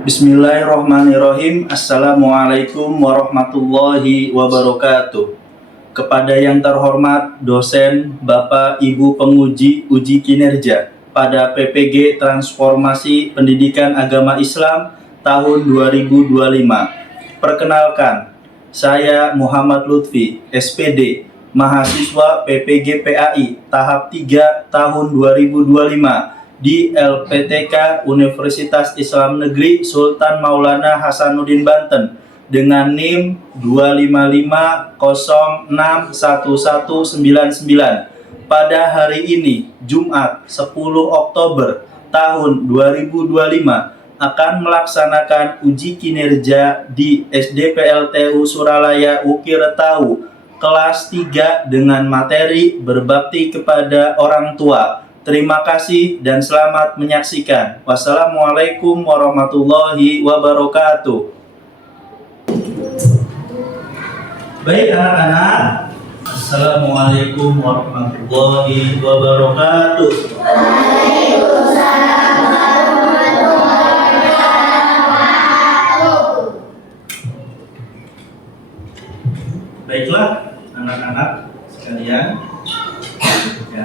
Bismillahirrahmanirrahim. Assalamualaikum warahmatullahi wabarakatuh. Kepada yang terhormat dosen, Bapak Ibu penguji uji kinerja pada PPG Transformasi Pendidikan Agama Islam tahun 2025. Perkenalkan, saya Muhammad Lutfi, SPD, mahasiswa PPG PAI tahap 3 tahun 2025 di LPTK Universitas Islam Negeri Sultan Maulana Hasanuddin Banten dengan NIM 255061199 pada hari ini Jumat 10 Oktober tahun 2025 akan melaksanakan uji kinerja di SDPLTU Suralaya Ukir Tahu kelas 3 dengan materi berbakti kepada orang tua. Terima kasih dan selamat menyaksikan. Wassalamualaikum warahmatullahi wabarakatuh. Baik anak-anak, Assalamualaikum warahmatullahi wabarakatuh. Waalaikumsalam warahmatullahi wabarakatuh. Baiklah anak-anak sekalian, ya.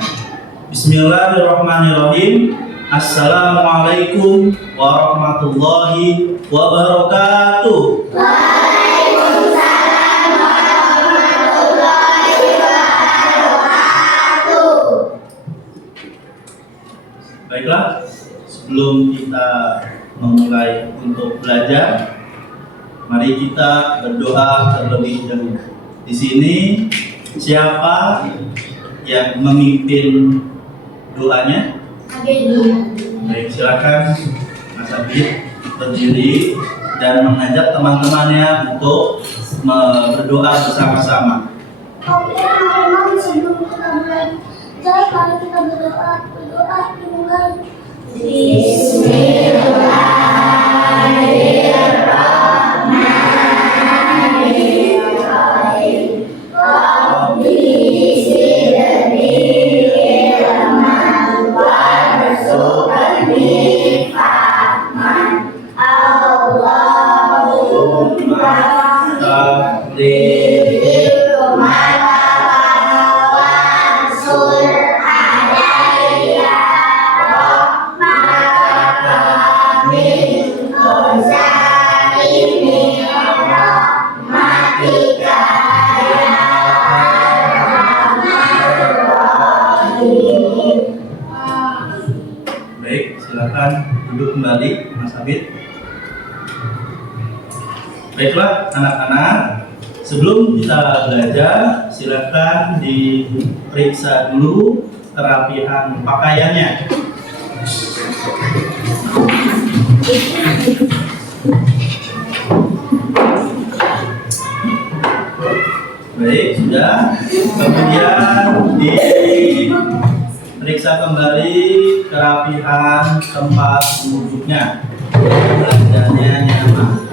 Bismillahirrahmanirrahim. Assalamualaikum warahmatullahi wabarakatuh. Waalaikumsalam warahmatullahi wabarakatuh. Baiklah, sebelum kita memulai untuk belajar, mari kita berdoa terlebih dahulu. Di sini siapa yang memimpin doanya? Baik, silakan Mas Abid berdiri dan mengajak teman-temannya untuk berdoa bersama-sama. Sebelum kita mulai, mari kita berdoa dimulai. Bismillahirrahmanirrahim. Rabbi zidni ilman warzuqni fahman. Allahumma taqdim wansur alayya rahmataka min khazaini rahmatika ya arhamar rahimin. Baik, silakan duduk kembali Mas Abid. Baiklah anak-anak, sebelum kita belajar, silakan diperiksa dulu kerapihan pakaiannya. Baik, sudah. Kemudian diperiksa kembali kerapihan tempat duduknya. Belanjanya nyaman.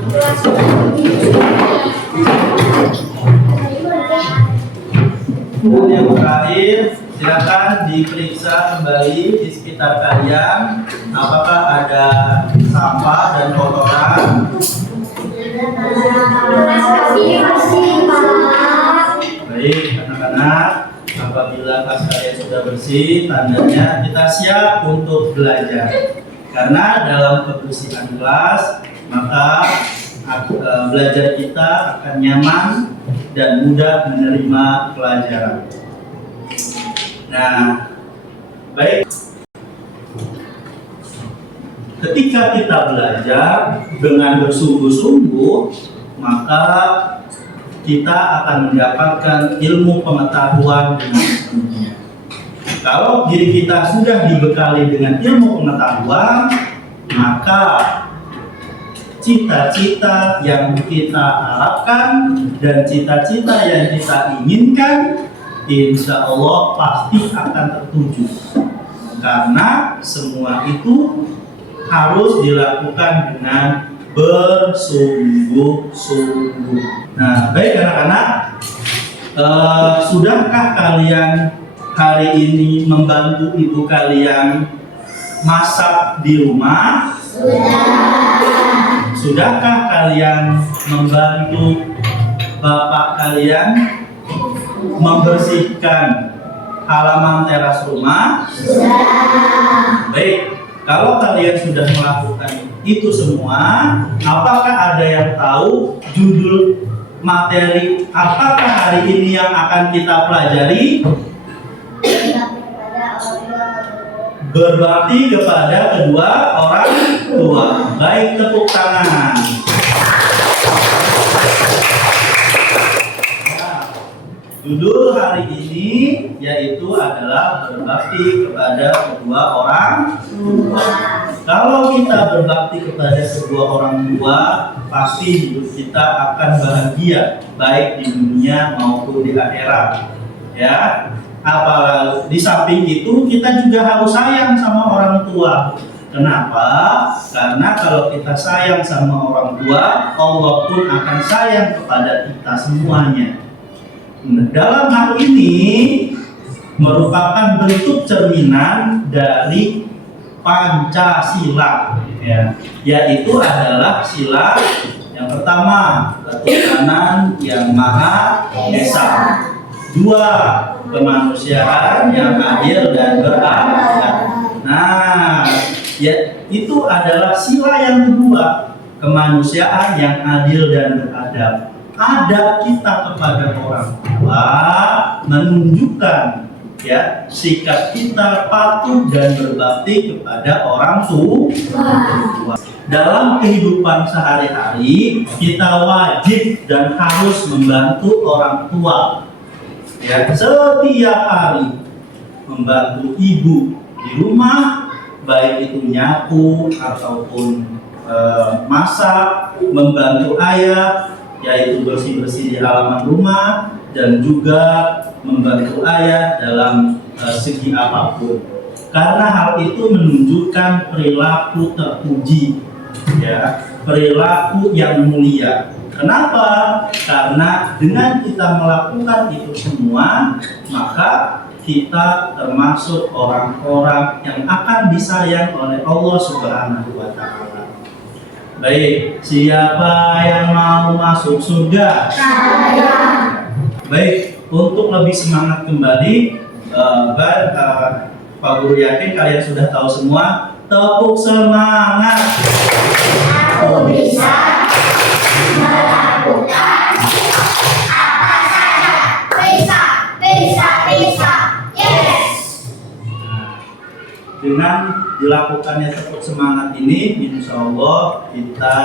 Dan yang terakhir, silakan diperiksa kembali di sekitar kalian apakah ada sampah dan kotoran. Baik anak-anak, apabila tas kalian sudah bersih, tandanya kita siap untuk belajar. Karena dalam kebersihan kelas, maka belajar kita akan nyaman dan mudah menerima pelajaran. Nah, baik. Ketika kita belajar dengan bersungguh-sungguh, maka kita akan mendapatkan ilmu pengetahuan dengan sepenuhnya. Kalau diri kita sudah dibekali dengan ilmu pengetahuan, maka cita-cita yang kita harapkan dan cita-cita yang kita inginkan, insya Allah pasti akan tertuju. Karena semua itu harus dilakukan dengan bersungguh-sungguh. Nah, baik anak-anak, sudahkah kalian hari ini membantu ibu kalian masak di rumah? Sudah. Sudahkah kalian membantu bapak kalian membersihkan halaman teras rumah? Baik, kalau kalian sudah melakukan itu semua, apakah ada yang tahu judul materi apakah hari ini yang akan kita pelajari? Berbakti kepada kedua orang tua. Baik, tepuk tangan. Judul hari ini yaitu adalah berbakti kepada kedua orang tua. Kalau kita berbakti kepada kedua orang tua, pasti hidup kita akan bahagia, baik di dunia maupun di akhirat. Ya, apalagi di samping itu kita juga harus sayang sama orang tua. Kenapa? Karena kalau kita sayang sama orang tua, Allah pun akan sayang kepada kita semuanya. Dalam hal ini merupakan bentuk cerminan dari Pancasila, ya, yaitu adalah sila yang pertama, ketuhanan yang Maha Esa. Dua, kemanusiaan yang adil dan beradab. Nah, ya, itu adalah sila yang kedua, kemanusiaan yang adil dan beradab. Adab kita kepada orang tua menunjukkan, ya, sikap kita patuh dan berbakti kepada orang tua. Dalam kehidupan sehari-hari kita wajib dan harus membantu orang tua. Ya, setiap hari membantu ibu di rumah, baik itu nyapu ataupun masak, membantu ayah yaitu bersih-bersih di halaman rumah, dan juga membantu ayah dalam segi apapun. Karena hal itu menunjukkan perilaku terpuji, ya, perilaku yang mulia. Kenapa? Karena dengan kita melakukan itu semua, maka kita termasuk orang-orang yang akan disayang oleh Allah Subhanahu wa Ta'ala. Baik, siapa yang mau masuk surga? Saya. Baik, untuk lebih semangat kembali, Pak Guru yakin kalian sudah tahu semua. Tepuk semangat. Aku bisa melakukan apa saja. Bisa. Yes. Dengan dilakukannya tepuk semangat ini, insya Allah kita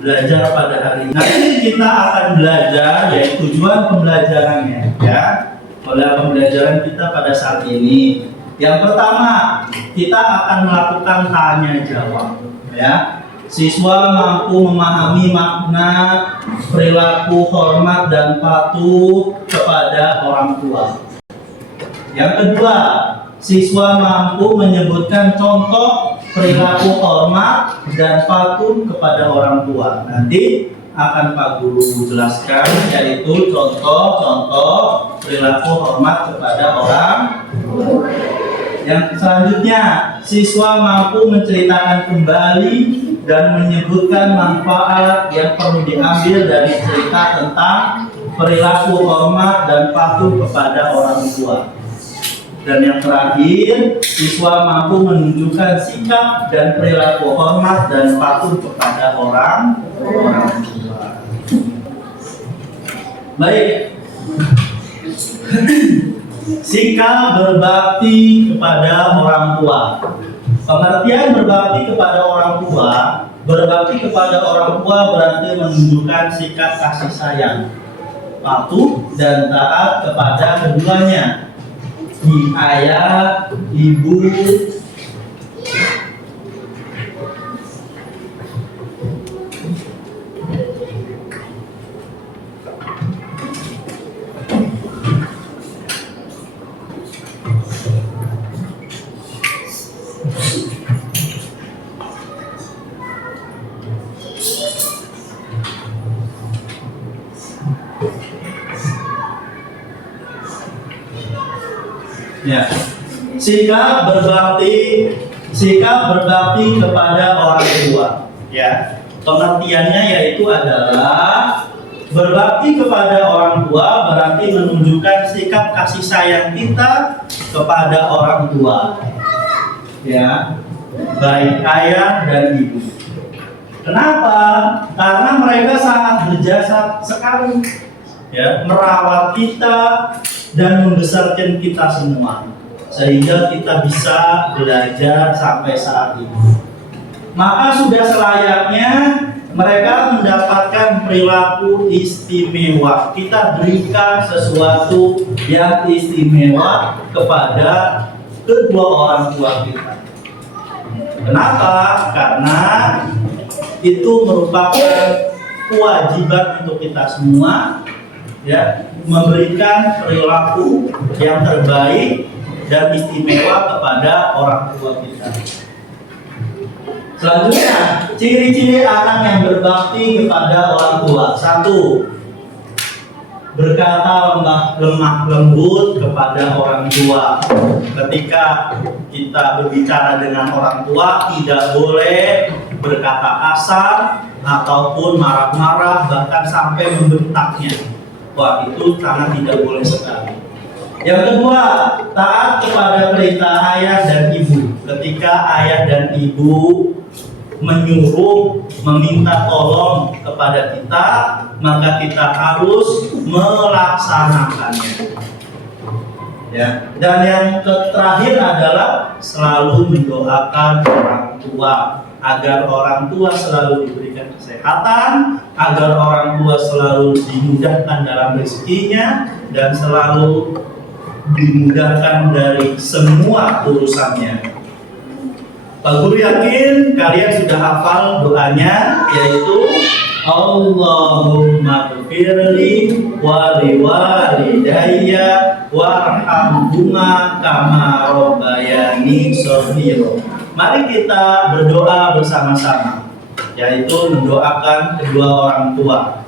belajar pada hari ini. Nanti kita akan belajar, yaitu tujuan pembelajarannya, ya, oleh pembelajaran kita pada saat ini. Yang pertama, kita akan melakukan tanya jawab, ya. Siswa mampu memahami makna perilaku hormat dan patuh kepada orang tua. Yang kedua, siswa mampu menyebutkan contoh perilaku hormat dan patuh kepada orang tua. Nanti akan Pak Guru jelaskan, yaitu contoh-contoh perilaku hormat kepada orang tua. Yang selanjutnya, siswa mampu menceritakan kembali dan menyebutkan manfaat yang perlu diambil dari cerita tentang perilaku hormat dan patuh kepada orang tua. Dan yang terakhir, siswa mampu menunjukkan sikap dan perilaku hormat dan patuh kepada orang tua. Baik. Sikap berbakti kepada orang tua. Pengertian berbakti kepada orang tua, berbakti kepada orang tua berarti menunjukkan sikap kasih sayang, patuh dan taat kepada keduanya. Ayah, ibu, ya, sikap berbakti kepada orang tua, ya. Pengertiannya yaitu adalah berbakti kepada orang tua berarti menunjukkan sikap kasih sayang kita kepada orang tua, ya, baik ayah dan ibu. Kenapa? Karena mereka sangat berjasa sekali, ya, merawat kita dan membesarkan kita semua, sehingga kita bisa belajar sampai saat ini. Maka sudah selayaknya mereka mendapatkan perilaku istimewa. Kita berikan sesuatu yang istimewa kepada kedua orang tua kita. Kenapa? Karena itu merupakan kewajiban untuk kita semua, ya, memberikan perilaku yang terbaik dan istimewa kepada orang tua kita. Selanjutnya, ciri-ciri anak yang berbakti kepada orang tua. 1. Berkata lemah lembut kepada orang tua. Ketika kita berbicara dengan orang tua, tidak boleh berkata kasar ataupun marah-marah, bahkan sampai membentaknya. Wah, itu sangat tidak boleh sekali. Yang kedua, taat kepada perintah ayah dan ibu. Ketika ayah dan ibu menyuruh, meminta tolong kepada kita, maka kita harus melaksanakannya. Ya. Dan yang terakhir adalah selalu mendoakan orang tua agar orang tua selalu diberikan kesehatan, agar orang tua selalu dimudahkan dalam rezekinya dan selalu dimudahkan dari semua urusannya. Pak Guru yakin kalian sudah hafal doanya, yaitu Allahumma ghfirli wa liwalidayya warhamhuma kama rabbayani shaghira. Mari kita berdoa bersama-sama, yaitu mendoakan kedua orang tua.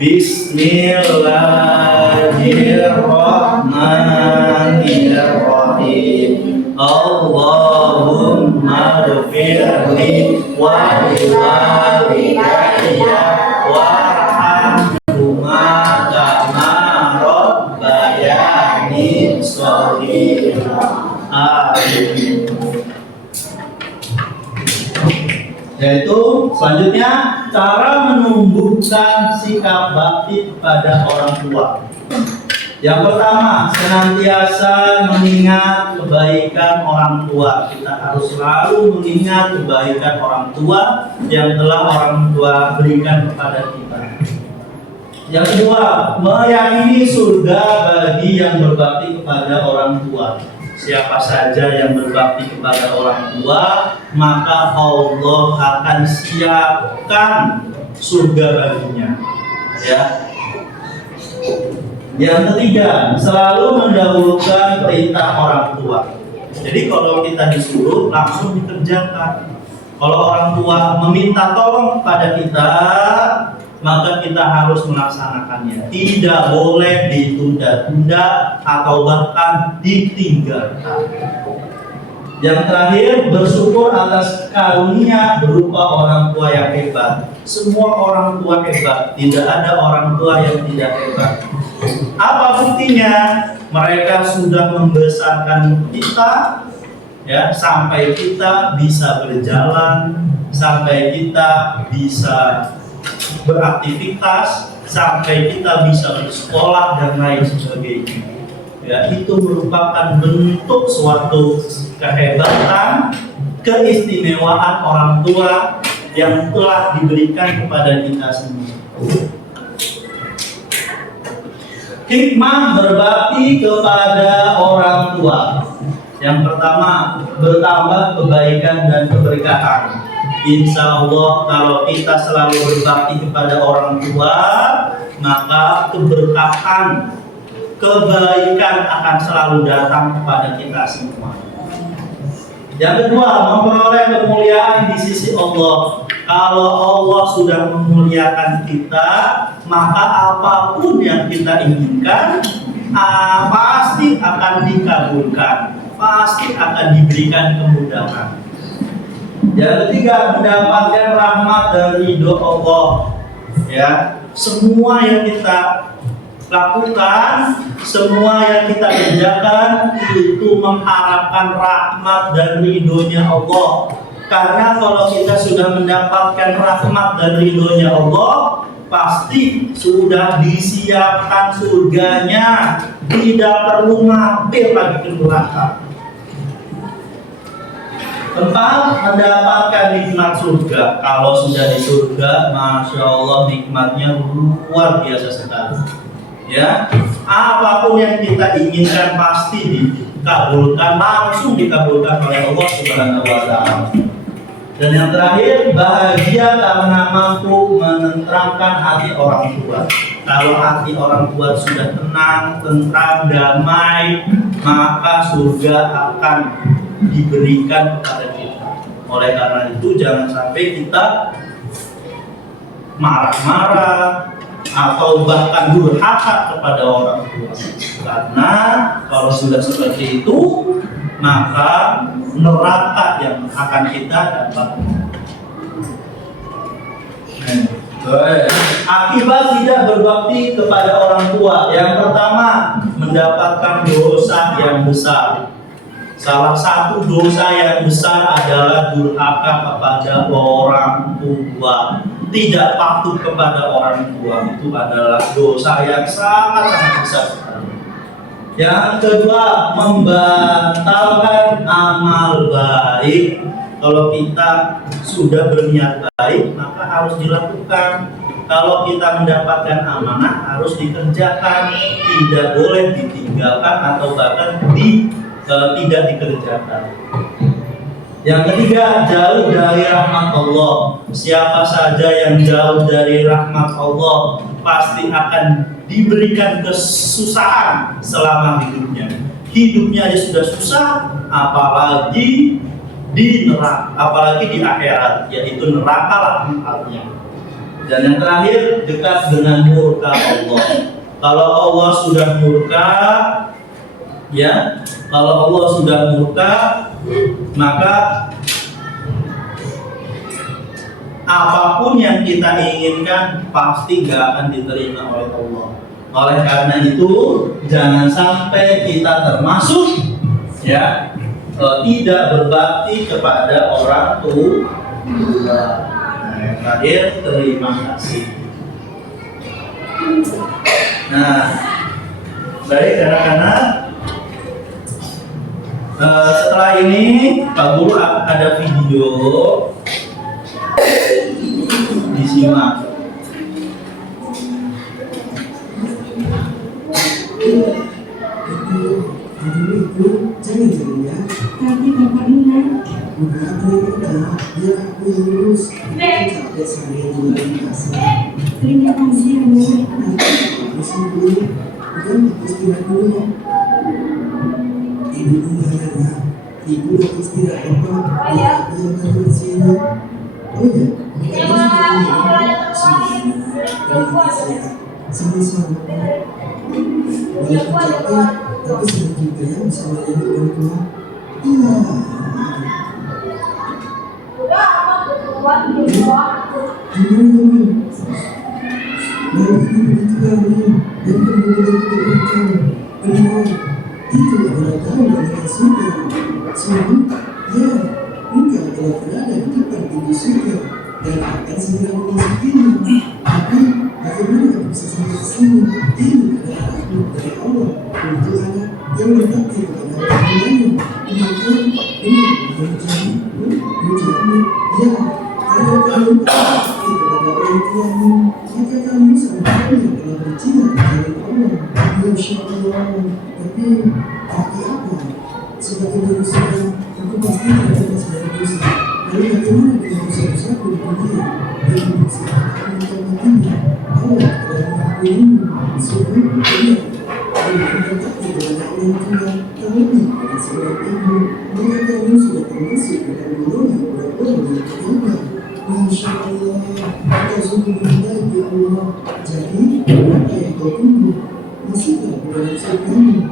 Bismillahirrahmanirrahim. Allahumma ghfirli wa liwalidayya warhamhuma kama rabbayani shaghira. Amin. Yaitu selanjutnya cara menumbuhkan sikap bakti kepada orang tua. Yang pertama, senantiasa mengingat kebaikan orang tua. Kita harus selalu mengingat kebaikan orang tua yang telah orang tua berikan kepada kita. Yang kedua, meyakini surga bagi yang berbakti kepada orang tua. Siapa saja yang berbakti kepada orang tua, maka Allah akan siapkan surga baginya. Ya. Yang ketiga, selalu mendahulukan perintah orang tua. Jadi kalau kita disuruh, langsung dikerjakan. Kalau orang tua meminta tolong kepada kita, maka kita harus melaksanakannya. Tidak boleh ditunda-tunda atau bahkan ditinggalkan. Yang terakhir, bersyukur atas karunia berupa orang tua yang hebat. Semua orang tua hebat, tidak ada orang tua yang tidak hebat. Apa buktinya? Mereka sudah membesarkan kita, ya, sampai kita bisa berjalan, sampai kita bisa beraktivitas, sampai kita bisa bersekolah dan lain sebagainya. Ya, itu merupakan bentuk suatu kehebatan, keistimewaan orang tua yang telah diberikan kepada kita semua. Hikmah berbakti kepada orang tua. Yang pertama, bertambah kebaikan dan keberkahan. Insya Allah kalau kita selalu berbakti kepada orang tua, maka keberkahan, kebaikan akan selalu datang kepada kita semua. Yang kedua, memperoleh kemuliaan di sisi Allah. Kalau Allah sudah memuliakan kita, maka apapun yang kita inginkan pasti akan dikabulkan, pasti akan diberikan kemudahan. Yang ketiga, mendapatkan rahmat dan ridho Allah. Ya, semua yang kita lakukan, semua yang kita kerjakan itu mengharapkan rahmat dan ridhonya Allah. Karena kalau kita sudah mendapatkan rahmat dan ridhonya Allah, pasti sudah disiapkan surganya, tidak perlu mampir lagi ke neraka. Tentang mendapatkan nikmat surga, kalau sudah di surga, masya Allah nikmatnya luar biasa sekali. Ya, apapun yang kita inginkan pasti dikabulkan, langsung dikabulkan oleh Allah Subhanahu wa Ta'ala. Dan yang terakhir, bahagia karena mampu menenteramkan hati orang tua. Kalau hati orang tua sudah tenang, tentram, damai, maka surga akan diberikan kepada kita. Oleh karena itu, jangan sampai kita marah-marah atau bahkan durhaka kepada orang tua. Karena kalau sudah seperti itu, maka neraka yang akan kita dapat. Akibat tidak berbakti kepada orang tua, yang pertama, mendapatkan dosa yang besar. Salah satu dosa yang besar adalah durhaka kepada orang tua. Tidak patuh kepada orang tua itu adalah dosa yang sangat-sangat besar. Yang kedua, membatalkan amal baik. Kalau kita sudah berniat baik, maka harus dilakukan. Kalau kita mendapatkan amanah, harus dikerjakan. Tidak boleh ditinggalkan atau bahkan tidak dikerjakan. Yang ketiga, jauh dari rahmat Allah. Siapa saja yang jauh dari rahmat Allah pasti akan diberikan kesusahan selama hidupnya. Hidupnya aja sudah susah, apalagi di neraka, apalagi di akhirat, yaitu neraka lah tempatnya. Dan yang terakhir, dekat dengan murka Allah. Kalau Allah sudah murka, ya, kalau Allah sudah murka, maka apapun yang kita inginkan pasti gak akan diterima oleh Allah. Oleh karena itu, jangan sampai kita termasuk ya tidak berbakti kepada orang tua. Nah, yang terakhir, terima kasih. Nah, baik anak-anak. Setelah ini Pak Guru ada video, disimak. Jangan ya, tapi bapak ingat bukan aku yang minta, biar aku yang lulus. Capek saya juga dikasih. Terima kasih ya. Aku sendiri, bukan istirahat dulu. Ibu enggak ada, ibu udah istirahat apa? Ya, aku yang bantu di sini. Oh ya, terima kasih ya. Sama-sama. Walaupun capek, tapi senang juga ya bisa melayani orang tua. Itu adalah kaum yang surga. Suami, ya, engkau telah berada di depan pintu surga dan akan segera memasukinya. Tapi bagaimana bisa sampai ke sini? Ini adalah rahmat dari Allah untuk anak yang berbakti kepada orang tuanya. Maka ini menjadi ya, kalau kamu berbakti kepada orang tuamu, maka kamu sama sekali telah berjihad di jalan Allah. Masya Allah. Tapi apa? Sebagai manusia, aku pasti tidak ada segala dosa. Lalu bagaimana dengan dosa-dosaku di dunia? Dan berusaha akan mencoba Allah telah mengampunimu. Sungguh benar. Kalau berbakti kepada orang tua, terlebih pada seorang ibu, maka kamu sudah termasuk dalam golongan orang-orang yang bertobat. Masya Allah, kau sungguh baik ya Allah. Jadi, apa yang kau tunggu? Masuklah ke dalam surgamu.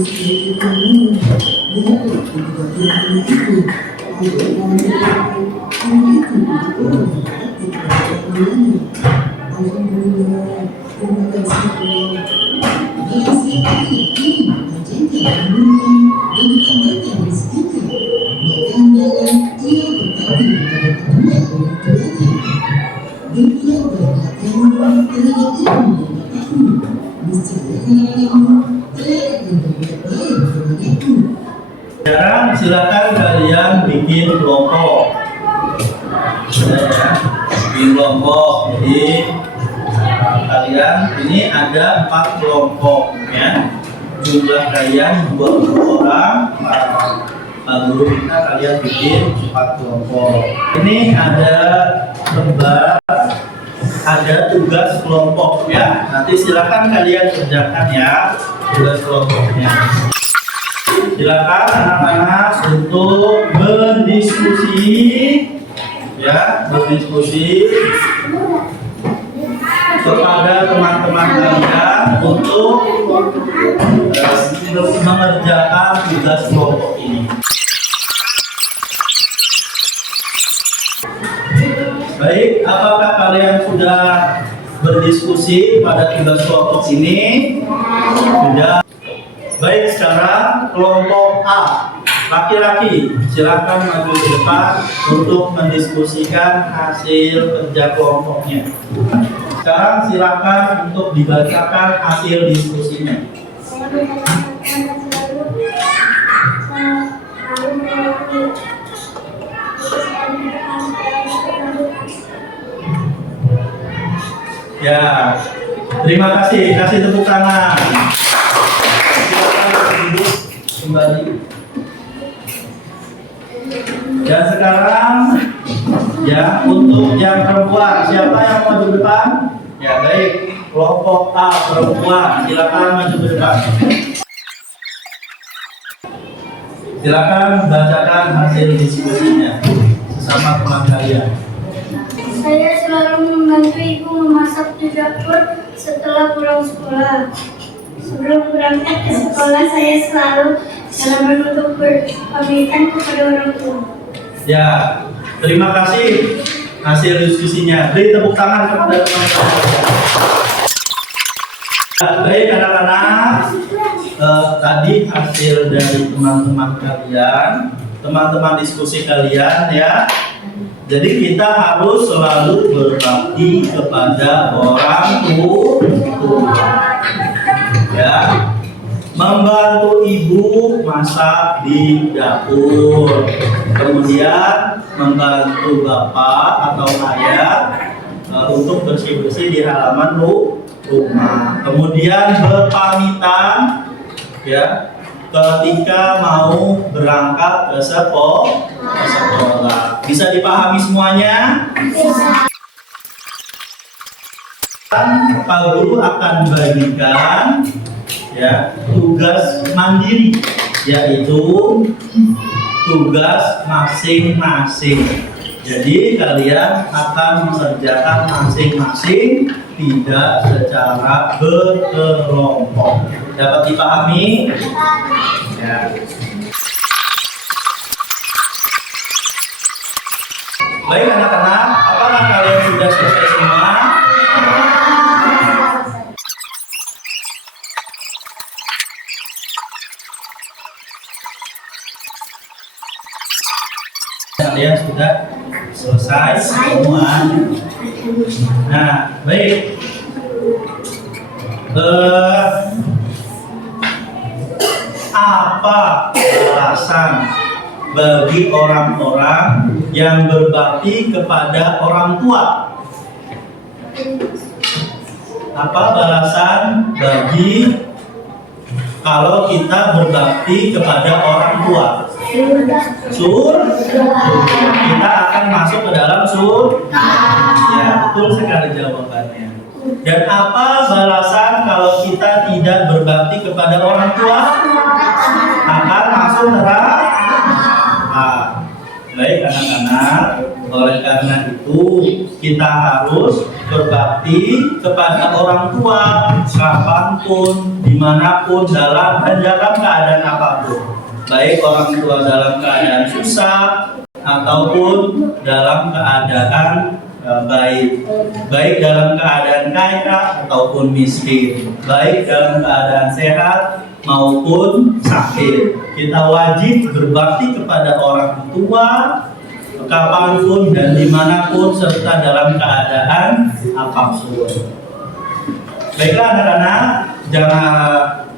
sebagai mana? Lihatlah ketika Tuhan itu ada orang itu untuk orang berarti kepada kemuliaannya. Alhamdulillah, terima kasih Allah. Barang siapa yang ingin menjaga dunia dan ditambahkan rezekinya, maka hendaklah ia berbakti kepada kedua orang tuanya. Berbuatlah kamu terhadap ibu dan bapakmu. Niscaya kamu telah akan berbuat baik kepadaku. Sekarang silakan kalian bikin kelompok. Ya, bikin kelompok. Jadi kalian ini ada 4 kelompok ya. Jumlah kalian 20 orang. Pak guru kita kalian bikin 4 kelompok. Ini ada lembar, ada tugas kelompok ya. Nanti silakan kalian kerjakan ya tugas kelompoknya. Silakan anak-anak untuk berdiskusi ya, berdiskusi kepada teman-teman kalian untuk mengerjakan tugas kelompok ini. Baik, apakah kalian sudah berdiskusi pada tugas kelompok ini? Sudah. Baik, sekarang kelompok A, laki-laki, silakan maju ke depan untuk mendiskusikan hasil kerja kelompoknya. Sekarang silakan untuk dibacakan hasil diskusinya. Saya mengatakan selalu mengikuti Ya, terima kasih. Kasih tepuk tangan. Silakan duduk kembali. Dan sekarang ya, untuk yang perempuan, siapa yang maju ke depan? Ya, baik. Kelompok A perempuan, silakan maju ke depan. Silakan bacakan hasil diskusinya sesama teman kalian. Saya selalu membantu ibu memasak di dapur setelah pulang sekolah. Sebelum berangkat ke sekolah, saya selalu salaman untuk berpamitan kepada orang tua. Ya, terima kasih hasil diskusinya. Beri tepuk tangan kepada teman-teman. Baik anak-anak, tadi hasil dari teman-teman kalian, teman-teman diskusi kalian ya. Jadi kita harus selalu berbakti kepada orang tua. Ya, membantu ibu masak di dapur, kemudian membantu bapak atau ayah untuk bersih-bersih di halaman rumah, kemudian berpamitan ya ketika mau berangkat ke sekolah. Bisa dipahami semuanya? Bisa. Pak Guru akan bagikan ya tugas mandiri, yaitu tugas masing-masing. Jadi kalian akan mengerjakan masing-masing, tidak secara berkelompok. Dapat dipahami? Ya. Baik anak-anak, apakah kalian sudah selesai semua? Kalian sudah selesai semua. Nah, baik. Apa alasan bagi orang-orang yang berbakti kepada orang tua? Apa balasan bagi kalau kita berbakti kepada orang tua? Kita akan masuk ke dalam surga. Ya, betul sekali jawabannya. Dan apa balasan kalau kita tidak berbakti kepada orang tua? Akan masuk neraka. Baik anak-anak, Oleh karena itu, kita harus berbakti kepada orang tua kapanpun, dimanapun, dalam keadaan apapun. Baik orang tua dalam keadaan susah ataupun dalam keadaan baik dalam keadaan kaya ataupun miskin, baik dalam keadaan sehat maupun sakit. Kita wajib berbakti kepada orang tua kapanpun dan dimanapun serta dalam keadaan apapun. Baiklah anak-anak,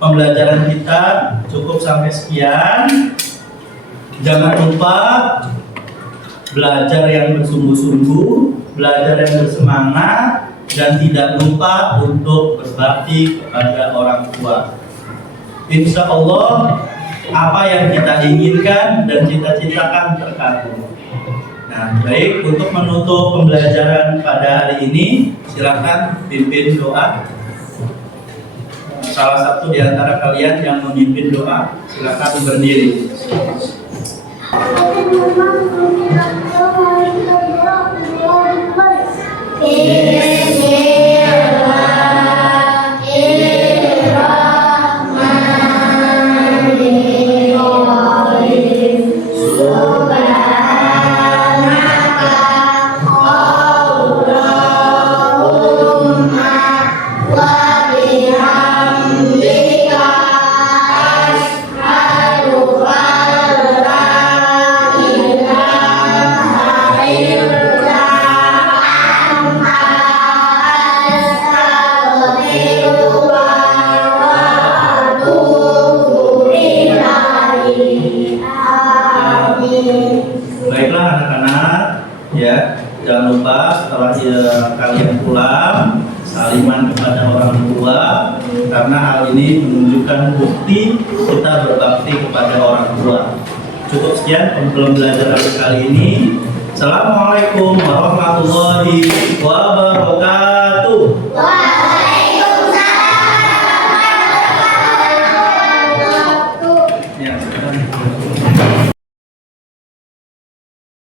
pembelajaran kita cukup sampai sekian. Jangan lupa belajar yang bersungguh-sungguh, belajar yang bersemangat, dan tidak lupa untuk berbakti kepada orang tua. Insya Allah apa yang kita inginkan dan cita-citakan terkabul. Nah, baik, untuk menutup pembelajaran pada hari ini, silakan pimpin doa. Salah satu di antara kalian yang memimpin doa, silakan berdiri. Baiklah anak-anak, ya, jangan lupa setelah kalian pulang saliman kepada orang tua, karena hal ini menunjukkan bukti kita berbakti kepada orang tua. Cukup sekian pembelajaran kali ini. Assalamualaikum warahmatullahi wabarakatuh.